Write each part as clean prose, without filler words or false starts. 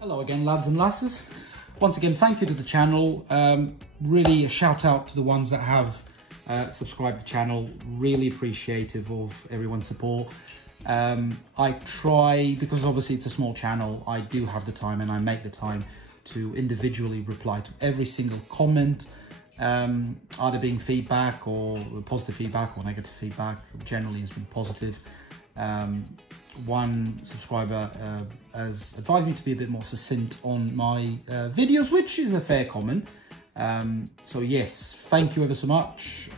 Hello again, lads and lasses. Once again, thank you to the channel. Really a shout out to the ones that have subscribed to the channel. Really appreciative of everyone's support. I try, because obviously it's a small channel, I do have the time and I make the time to individually reply to every single comment, either being feedback or positive feedback or negative feedback. Generally has been positive. One subscriber has advised me to be a bit more succinct on my videos, which is a fair comment. So yes, thank you ever so much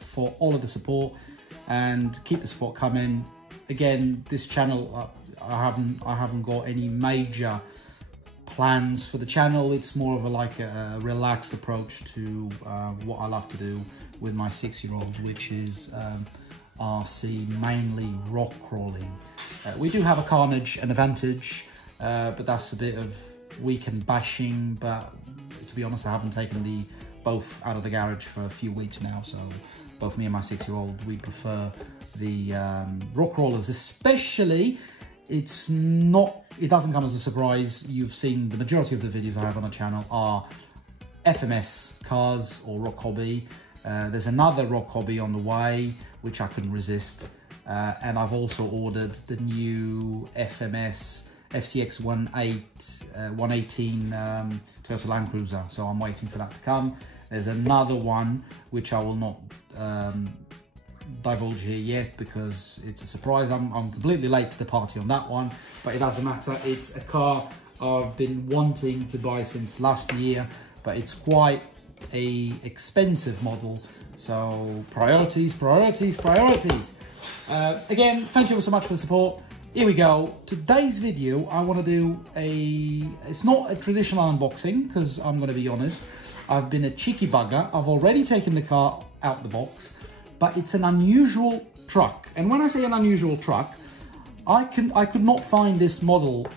for all of the support, and keep the support coming. Again, this channel, I haven't got any major plans for the channel. It's more of a relaxed approach to what I love to do with my 6-year-old, which is RC, mainly rock crawling. We do have a Carnage and a Vantage, but that's a bit of weekend bashing. But to be honest, I haven't taken the both out of the garage for a few weeks now, so both me and my 6-year-old, we prefer the rock crawlers. Especially, it doesn't come as a surprise. You've seen the majority of the videos I have on the channel are FMS cars or rock hobby. There's another rock hobby on the way, which I couldn't resist. And I've also ordered the new FMS FCX 118 Toyota Land Cruiser. So I'm waiting for that to come. There's another one, which I will not divulge here yet because it's a surprise. I'm completely late to the party on that one, but it doesn't matter. It's a car I've been wanting to buy since last year, but it's quite a expensive model. So priorities. Again, thank you so much for the support. Here we go. Today's video, I want to do it's not a traditional unboxing, because I'm going to be honest, I've been a cheeky bugger. I've already taken the car out the box, but it's an unusual truck. And when I say an unusual truck, I could not find this model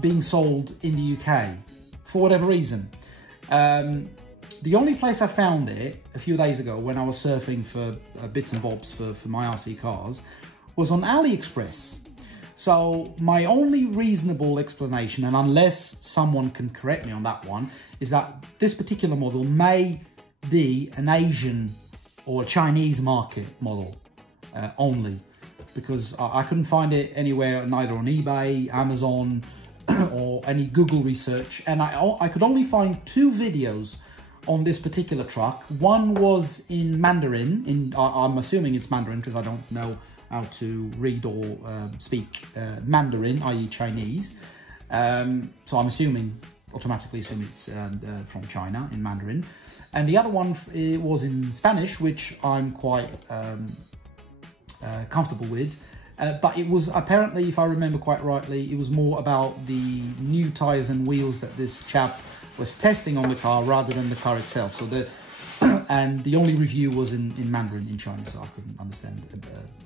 being sold in the UK for whatever reason. The only place I found it a few days ago when I was surfing for bits and bobs for my RC cars was on AliExpress. So my only reasonable explanation, and unless someone can correct me on that one, is that this particular model may be an Asian or Chinese market model only, because I couldn't find it anywhere, neither on eBay, Amazon, or any Google research. And I could only find 2 videos on this particular truck. One was in Mandarin, I'm assuming it's Mandarin because I don't know how to read or speak Mandarin, i.e. Chinese. So I'm automatically assuming it's from China in Mandarin. And the other one was in Spanish, which I'm quite comfortable with. But it was apparently, if I remember quite rightly, it was more about the new tyres and wheels that this chap was testing on the car rather than the car itself. So and the only review was in Mandarin in China, so I couldn't understand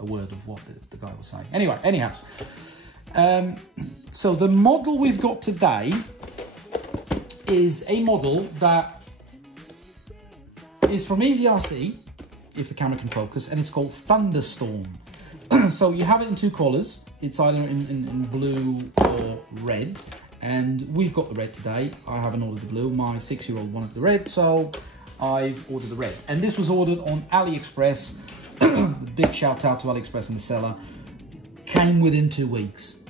a word of what the guy was saying. Anyway, anyhow, so the model we've got today is a model that is from Easy RC, if the camera can focus, and it's called Thunderstorm. So you have it in 2 colours. It's either in blue or red, and we've got the red today. I haven't ordered the blue. My 6-year-old wanted the red, so I've ordered the red. And this was ordered on AliExpress. Big shout out to AliExpress and the seller. Came within 2 weeks.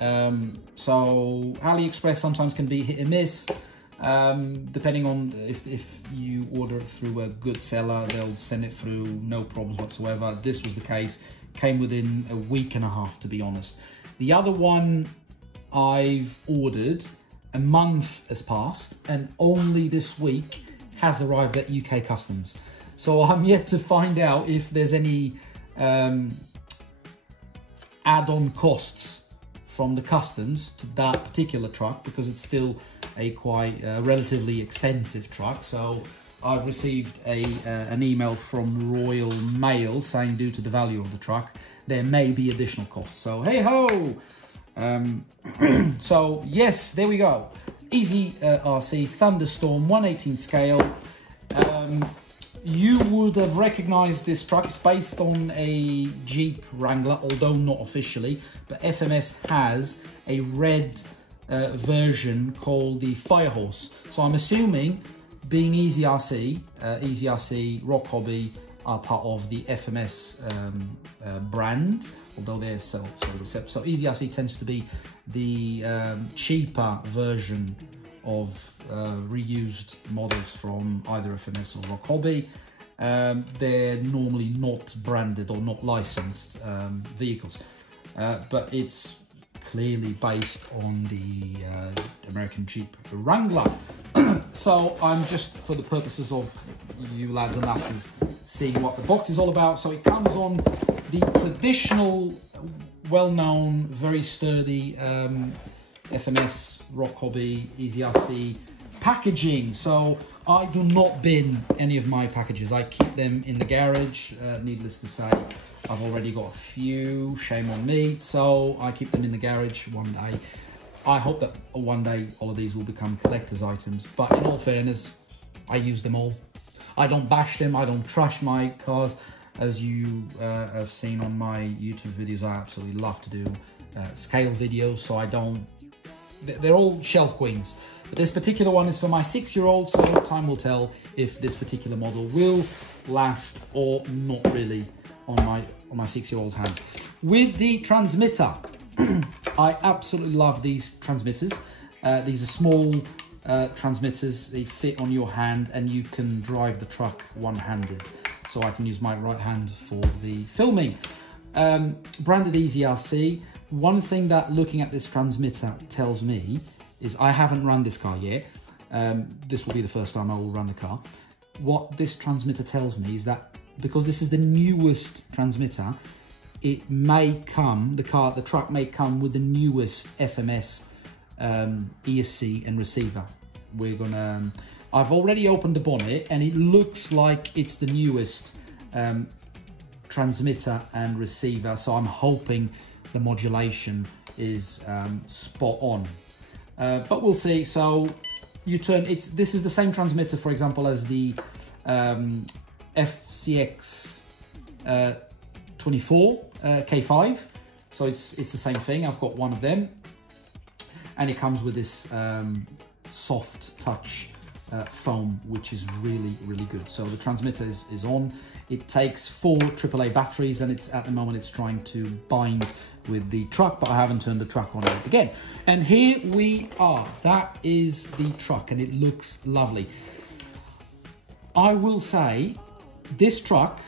So AliExpress sometimes can be hit and miss. Depending on if you order it through a good seller, they'll send it through no problems whatsoever. This was the case. Came within a week and a half, to be honest. The other one I've ordered, a month has passed, and only this week has arrived at UK customs. So I'm yet to find out if there's any add-on costs from the customs to that particular truck, because it's still a quite relatively expensive truck. So I've received an email from Royal Mail saying due to the value of the truck, there may be additional costs. So hey ho! So yes, there we go. Easy RC Thunderstorm 1/18 scale. You would have recognized this truck. It's based on a Jeep Wrangler, although not officially, but FMS has a red version called the Firehorse. So I'm assuming, being Easy RC, Rock Hobby are part of the FMS brand, although they're sold separate. So Easy RC tends to be the cheaper version of reused models from either FMS or Rock Hobby. They're normally not branded or not licensed vehicles, but it's clearly based on the American Jeep Wrangler. So I'm just, for the purposes of you lads and lasses, seeing what the box is all about. So it comes on the traditional, well-known, very sturdy FMS, Rock Hobby, Easy RC packaging. So I do not bin any of my packages. I keep them in the garage. Needless to say, I've already got a few, shame on me. So I keep them in the garage. One day, I hope that one day all of these will become collector's items. But in all fairness, I use them all. I don't bash them, I don't trash my cars. As you have seen on my YouTube videos, I absolutely love to do scale videos, so I don't, they're all shelf queens. But this particular one is for my 6-year-old, so time will tell if this particular model will last or not really on my 6-year-old's hands. With the transmitter, I absolutely love these transmitters. These are small transmitters. They fit on your hand and you can drive the truck one-handed. So I can use my right hand for the filming. Branded Easy RC. One thing that looking at this transmitter tells me is, I haven't run this car yet. This will be the first time I will run the car. What this transmitter tells me is that because this is the newest transmitter, it may come, the truck may come with the newest FMS ESC and receiver. We're gonna, I've already opened the bonnet and it looks like it's the newest transmitter and receiver. So I'm hoping the modulation is spot on. But we'll see. So you turn, this is the same transmitter, for example, as the FCX 24 K5. So it's the same thing. I've got one of them. And it comes with this soft touch foam, which is really, really good. So the transmitter is on. It takes 4 AAA batteries, and it's at the moment it's trying to bind with the truck, but I haven't turned the truck on yet again. And here we are. That is the truck, and it looks lovely. I will say this truck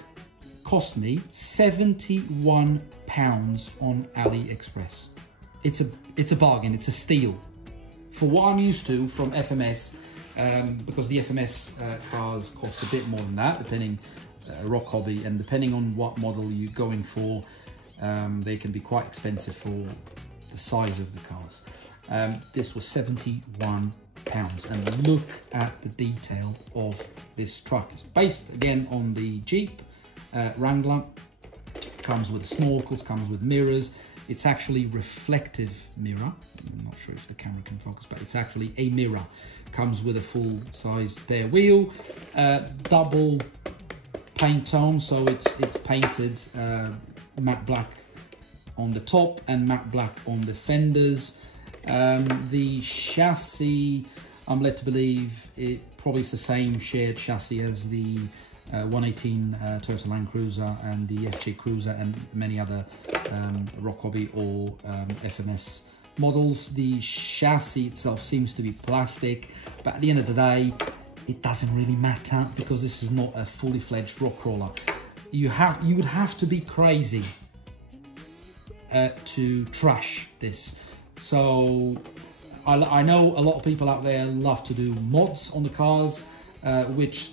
cost me £71 on AliExpress. It's a bargain, it's a steal. For what I'm used to from FMS, because the FMS cars cost a bit more than that, depending, Rock Hobby, and depending on what model you're going for, they can be quite expensive for the size of the cars. This was £71, and look at the detail of this truck. It's based again on the Jeep Wrangler. Comes with snorkels, comes with mirrors. It's actually reflective mirror. I'm not sure if the camera can focus, but it's actually a mirror. Comes with a full size spare wheel, double paint tone, so it's painted matte black on the top and matte black on the fenders. The chassis, I'm led to believe it probably is the same shared chassis as the 118 Toyota Land Cruiser and the FJ Cruiser and many other Rock Hobby or FMS models. The chassis itself seems to be plastic, but at the end of the day, it doesn't really matter because this is not a fully fledged rock crawler. You would have to be crazy to trash this. So I know a lot of people out there love to do mods on the cars, which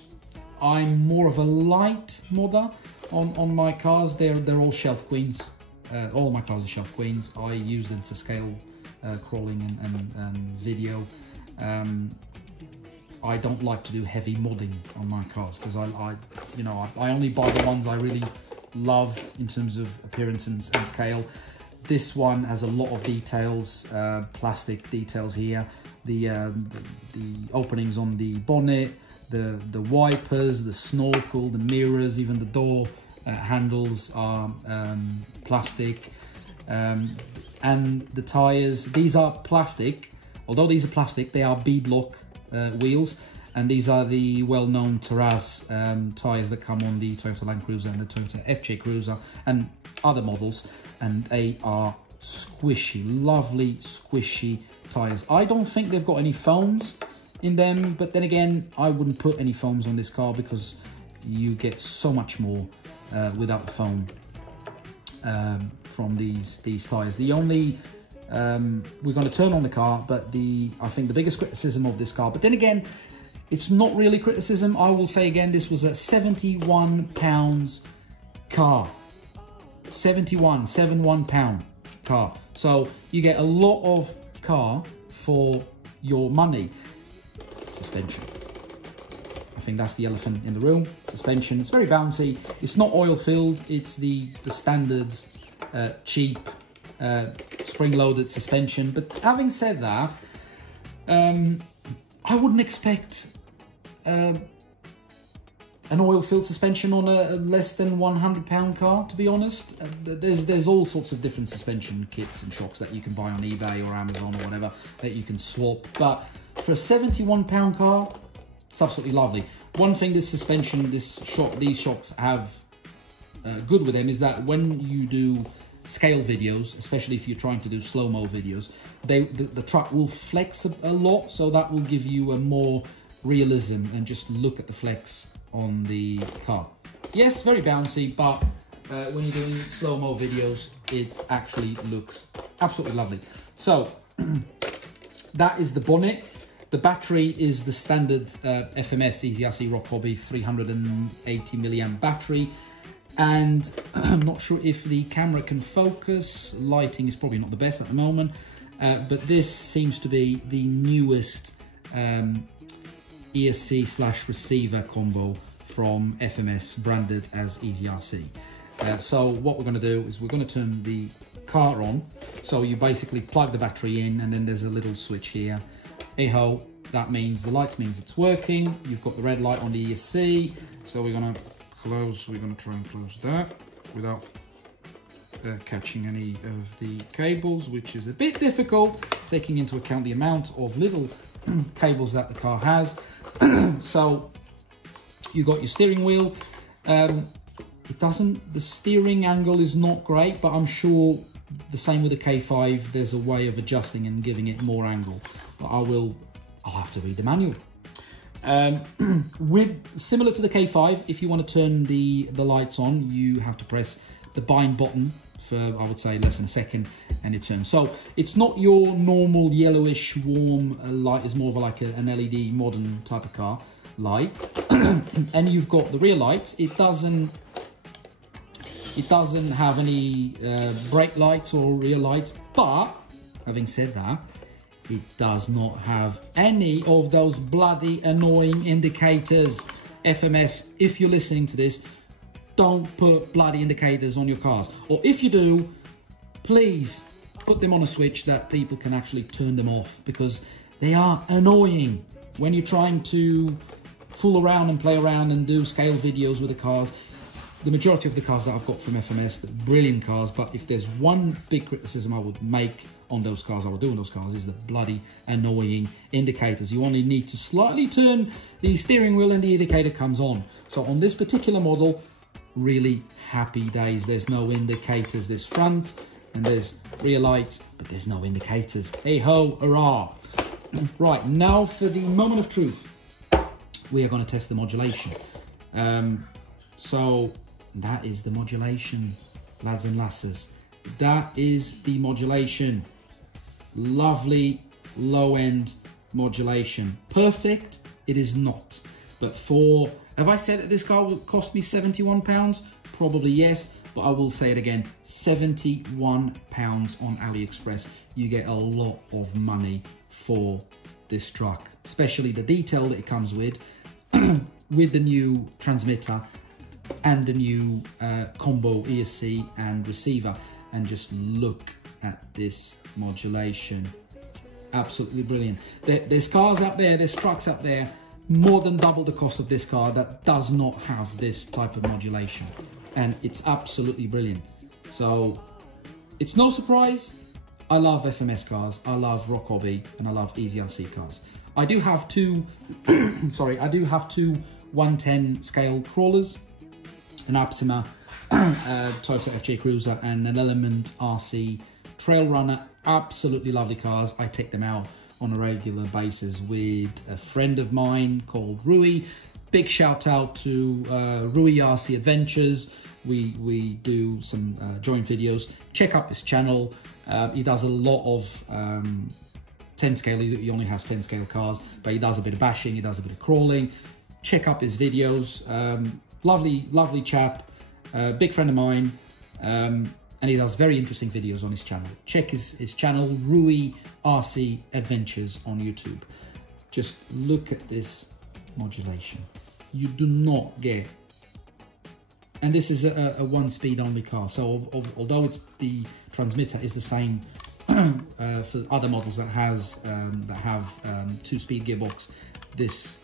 I'm more of a light modder on my cars. They're all shelf queens. All my cars are shelf queens. I use them for scale crawling and video. I don't like to do heavy modding on my cars because I only buy the ones I really love in terms of appearance and scale. This one has a lot of details, plastic details here. The openings on the bonnet, the wipers, the snorkel, the mirrors, even the door handles are plastic, and the tires. These are plastic, Although these are plastic, they are beadlock wheels, and these are the well-known Taraz tyres that come on the Toyota Land Cruiser and the Toyota FJ Cruiser and other models, and they are squishy, lovely squishy tyres. I don't think they've got any foams in them, but then again, I wouldn't put any foams on this car because you get so much more without the foam from these tyres. The only we're going to turn on the car, but I think the biggest criticism of this car, but then again, it's not really criticism. I will say again, this was a £71 car. 71 pound car. So you get a lot of car for your money. Suspension. I think that's the elephant in the room. Suspension. It's very bouncy. It's not oil filled. It's the standard cheap spring-loaded suspension. But having said that, I wouldn't expect an oil-filled suspension on a less than £100 car, to be honest. There's all sorts of different suspension kits and shocks that you can buy on eBay or Amazon or whatever that you can swap. But for a £71 car, it's absolutely lovely. One thing this suspension, these shocks have good with them is that when you do scale videos, especially if you're trying to do slow-mo videos, the truck will flex a lot, so that will give you a more realism and just look at the flex on the car. Yes, very bouncy, but when you're doing slow-mo videos, it actually looks absolutely lovely. So that is the bonnet. The battery is the standard FMS EasyRC Rock Hobby 380 milliamp battery, and I'm not sure if the camera can focus. Lighting is probably not the best at the moment, but this seems to be the newest ESC/receiver combo from FMS, branded as EasyRC. So what we're going to do is we're going to turn the car on. So you basically plug the battery in, and then there's a little switch here. Hey-ho, that means the lights means it's working. You've got the red light on the ESC. So we're going to try and close that without catching any of the cables, which is a bit difficult, taking into account the amount of little cables that the car has. So you got your steering wheel. The steering angle is not great, but I'm sure the same with the K5, there's a way of adjusting and giving it more angle, but I'll have to read the manual. Similar to the K5, if you want to turn the lights on, you have to press the bind button for, I would say, less than a second, and it turns. So it's not your normal yellowish warm light. It's more of like an LED modern type of car light. And you've got the rear lights. It doesn't have any brake lights or rear lights, but having said that, it does not have any of those bloody annoying indicators. FMS, if you're listening to this, don't put bloody indicators on your cars. Or if you do, please put them on a switch that people can actually turn them off, because they are annoying when you're trying to fool around and play around and do scale videos with the cars. The majority of the cars that I've got from FMS, they're brilliant cars, but if there's one big criticism I would make on those cars, I would do on those cars, is the bloody annoying indicators. You only need to slightly turn the steering wheel and the indicator comes on. So on this particular model, really happy days. There's no indicators. There's front and there's rear lights, but there's no indicators. Hey ho, hurrah. Right, now for the moment of truth. We are going to test the modulation. So that is the modulation, lads and lasses. That is the modulation. Lovely low-end modulation. Perfect, it is not. But have I said that this car will cost me £71? Probably yes, but I will say it again, £71 on AliExpress. You get a lot of money for this truck, especially the detail that it comes with, with the new transmitter and the new combo ESC and receiver. And just look at this modulation. Absolutely brilliant. There's cars out there, there's trucks out there, more than double the cost of this car that does not have this type of modulation. And it's absolutely brilliant. So it's no surprise. I love FMS cars, I love Rock Hobby, and I love Easy RC cars. I do have two, sorry, I do have two 110 scale crawlers, an Apsima Toyota FJ Cruiser and an Element RC Trail Runner. Absolutely lovely cars. I take them out on a regular basis with a friend of mine called Rui. Big shout out to Rui RC Adventures. We do some joint videos. Check out his channel. He does a lot of 10 scale. He only has 10 scale cars, but he does a bit of bashing, he does a bit of crawling. Check up his videos. Lovely chap, big friend of mine, and he does very interesting videos on his channel. Check his channel, Rui RC Adventures on YouTube. Just look at this modulation. You do not get, and this is a one-speed only car, so although it's the transmitter is the same for other models that have two-speed gearbox, this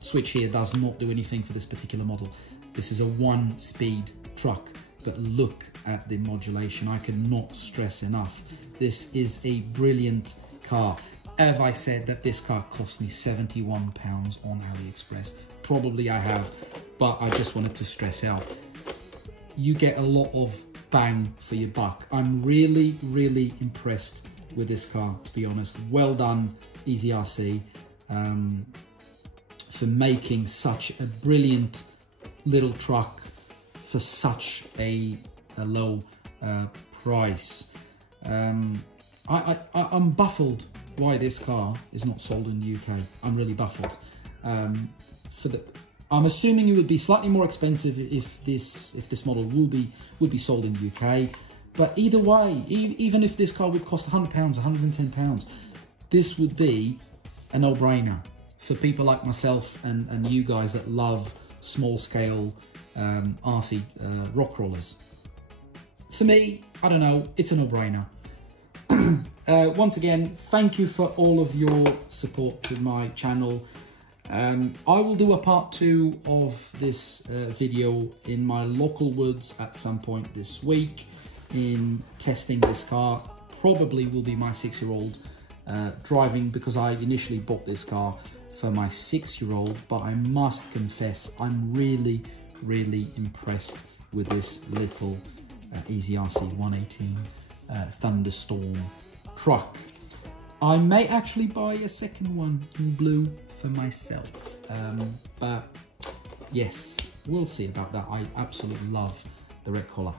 switch here does not do anything for this particular model. This is a one-speed truck, but look at the modulation. I cannot stress enough. This is a brilliant car. Have I said that this car cost me £71 on AliExpress? Probably I have, but I just wanted to stress out. You get a lot of bang for your buck. I'm really impressed with this car, to be honest. Well done, Easy RC, for making such a brilliant little truck for such a low price. I'm baffled why this car is not sold in the UK. I'm really baffled. I'm assuming it would be slightly more expensive if this model would be sold in the UK. But either way, even if this car would cost £100, £110, this would be a no-brainer for people like myself and you guys that love small-scale RC rock crawlers. For me, I don't know, it's a no-brainer. Once again, thank you for all of your support to my channel. I will do a part 2 of this video in my local woods at some point this week in testing this car. Probably will be my 6-year-old driving, because I initially bought this car for my 6-year-old, but I must confess I'm really impressed with this little Easy RC 118 Thunderstorm truck. I may actually buy a second one in blue for myself, but yes, we'll see about that. I absolutely love the red color.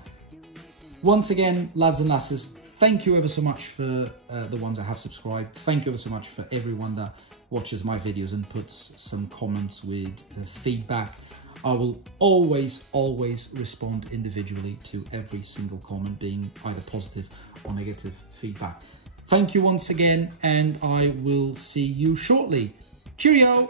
Once again, lads and lasses, thank you ever so much for the ones that have subscribed. Thank you ever so much for everyone that watches my videos and puts some comments with feedback. I will always respond individually to every single comment, being either positive or negative feedback. Thank you once again, and I will see you shortly. Cheerio!